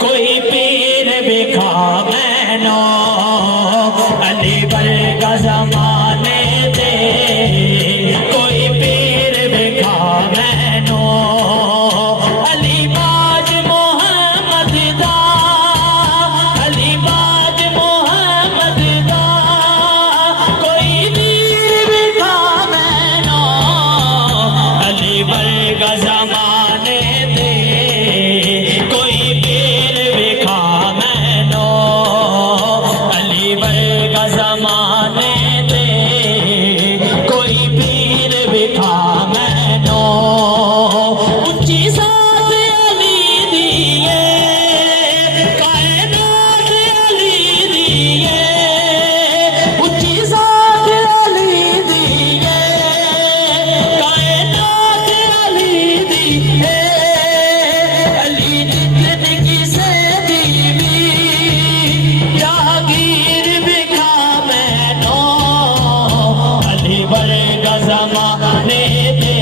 कोई पीर बिखा मैनो अली वर्गा ज़माने दे, कोई पीर बिखा मैनो अली बाज मोहम्मद दा, अली बाज मोहम्मद दा, कोई पीर बिखा मैनो अली वर्गा ज़माने दे, कोई पीर बिखा मैनो अली वर्गा ज़माने दे, कोई पीर बिखा मैनो उच्ची साथ अली दिए, कायनात अली दिए, उच्ची साथ अली दिए, कायनात अली दिए, अली जिंदगी से दीवी जागीर बिखा मैनो अली वर्गा ज़माने दे,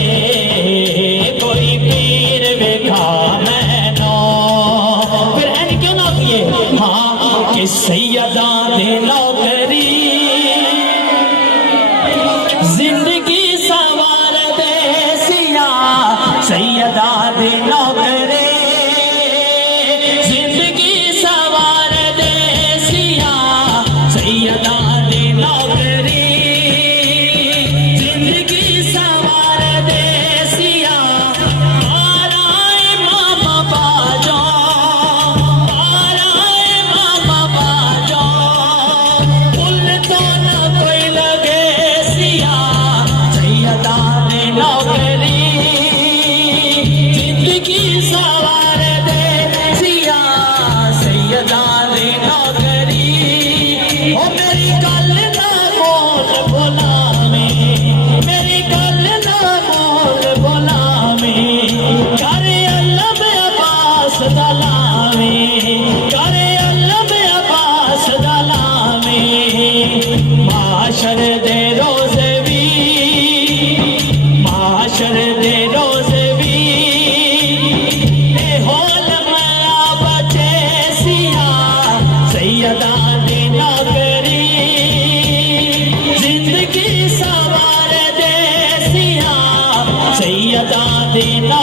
कोई पीर बिखा मैनो। फिर ऐन क्यों ना किए हाँ कि सैयदा दे नौकरी जिंदगी सवार दे सिया, सैयदा दे नौकरी जिंदगी सवार दे सिया, सैयदा दे नौकरी जिंदगी सवार दे सिया, आराए मामा बाजो, आराए मामा बाजो, फुल तो ना कोई लगे सिया, सैयदा दे नौकरी जिंदगी सवार दे सिया, सैयदा दे नौकरी। ओ मेरी गल ना बोल भुलावे, मेरी गल ना बोल भुलावे, करे अल्लाह में अब्बास दलावे, करे अल्लाह में अब्बास दलावे, माशर दे रोज़ भी, माशर दे रोज़ भी ए होल माया बचे सिया, सैयदा दे नौकरी जिंदगी सवार दे सिया, सैयदा दे नौकरी।